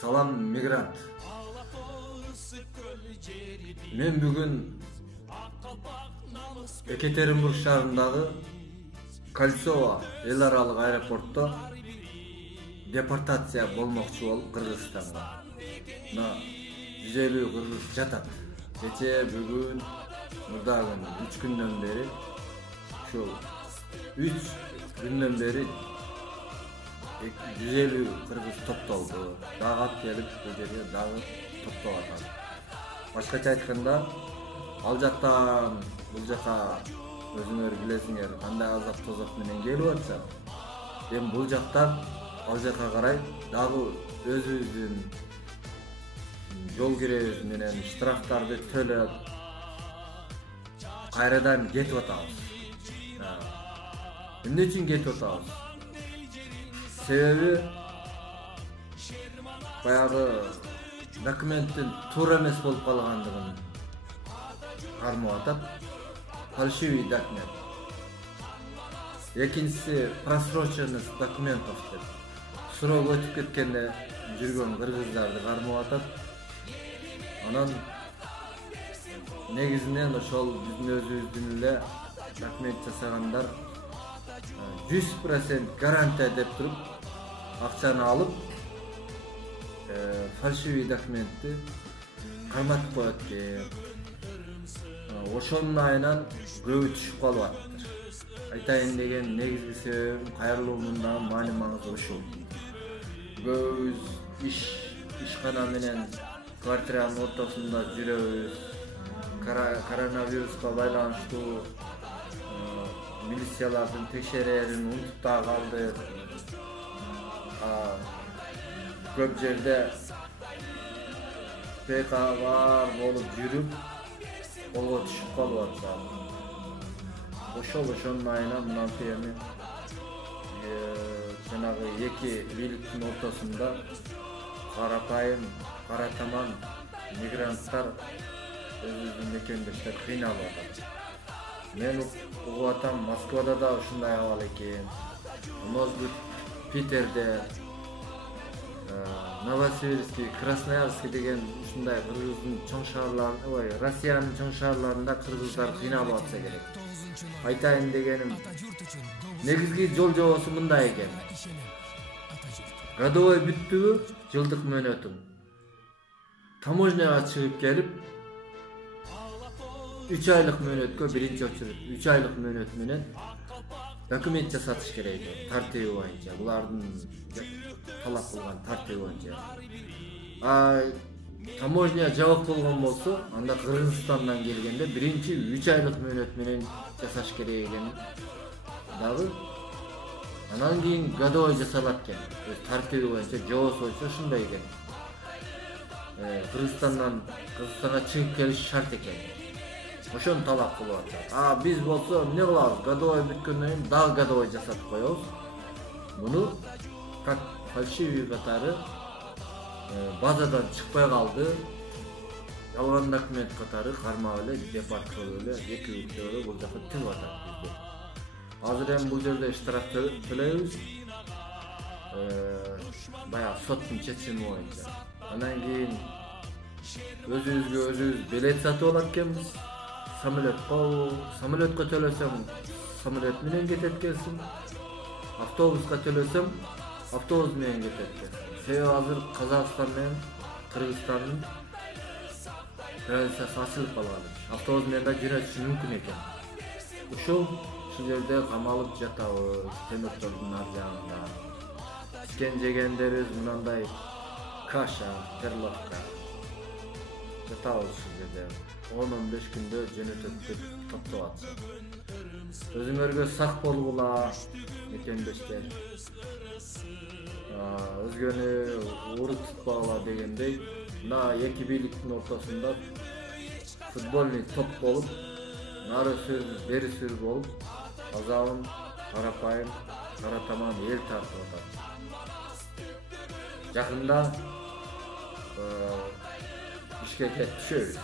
Salam migrant. Men бүгүн Екатеринбург шаарындагы Кольцово эл аралык аэропортто депортация болмокчу болуп Кыргызстанга. Мына 150 кыргыз жатат. Кече бүгүн мурдагы 3 күндөн бери ушул 3 күндөн бери 150 кыргыз топтолду. Дагы келип бул жерге дагы топтоп атат. Башкача айтканда, ал жактан бул жака өзүңөр билесиңер кандай азап тозок менен келип атса, эми бул жактан ал жака карай дагы өзүбүздүн жол киребиз менен штрафтарды төлөп кайрадан кетип атабыз. Эмне үчүн кетип атабыз? Себеби баягы документтин туура эмес болуп калгандыгын кармап атат. Фальшивый документ. Экинчиси просроченность документов деп. Суроо өтүп кеткенде жүргөн кыргыздарды кармап атат. Анан негизинен ошол биздин өзүбүздүн эле документ жасагандар 100% гарантия деп туруп акчаны алып фальшивый документти карматып коет экен. Ошонун айынан көбү түшүп калып атыптыр. Айтайын деген негизги себебим кайрылуумдун маани маңызы ушул. Көбүбүз ишкана менен квартиранын ортосунда жүрөбүз. Коронавируска байланыштуу милициялардын текшерерин унутуп да калдык. Көп жерде ПК бар болуп жүрүп колго түшүп калып атат. Ошонун айынан мынантип эми жанагы эки бийликтин ортосунда карапайым, каратаман мигранттар өзүбүздүн мекендештер кыйналып атат. Мен угуп атам, Москвада да ушундай абал экен. Может быть, Питерде, Новосибирский, Красноярский деген ушундай кыргыздын чоң шаарларында, Россиянын чоң шаарларында кыргыздар кыйналып атса керек. Айтайын дегеним, негизги жол жобосу мындай экен. Годовой бүттүгү жылдык мөөнөтүң. Таможняга чыгып келип 3 айлык мөөнөткө биринчи очередь 3 айлык мөөнөт менен документ жасатыш керек экен, тартиби боюнча. Булардын талап кылган тартиби боюнча. Таможня жабык болгон болсо, анда Кыргызстандан келгенде биринчи 3 айлык мөөнөт менен жасаш керек экен. Дагы анан кийин годовой жасалат экен. Тартиби боюнча, жобосу боюнча ушундай экен. Кыргызстанга чыгып келиш шарт экен. Ошону талап кылып атат. Биз болсо эмне кылабыз? Годовой бүткөндөн кийин дагы годовой жасатып коебуз. Муну как фальшивый катары базадан чыкпай калды. Жалган документ катары кармап эле, депорт кылып эле, 2 күндө эле бул жака тигип атат бизди. Азыр эми бул жерде штраф төлөйбүз. Баягы соттун чечими боюнча. Андан кийин өзүбүз билет сатып алат экенбиз. Самолетко төлөсөм, самолет менен кетет экенсиң. Автобуска төлөсөм, автобус менен кетет экенсиң. Себеби азыр Казакстан менен Кыргызстандын границасы ачылып калган. Автобус менен да жүрүш мүмкүн экен. Ушул жерде камалып жатабыз, темир жолдун ар жагында. Ичкен жегендерибиз мындай каша, перловка. Жатабыз ушул жерде. 10-15 күндө жөнөтөт деп топтоп атса. Өзүңөргө сак болгула, мекендештер. Өзгөнү урук тутпагыла дегендей, мына эки бийликтин ортосунда футбольный топ болуп, нары сүр, бери сүр болуп, азабын карапайым, каратаман эл тартып атат. Жакында Бишкекке түшөбүз.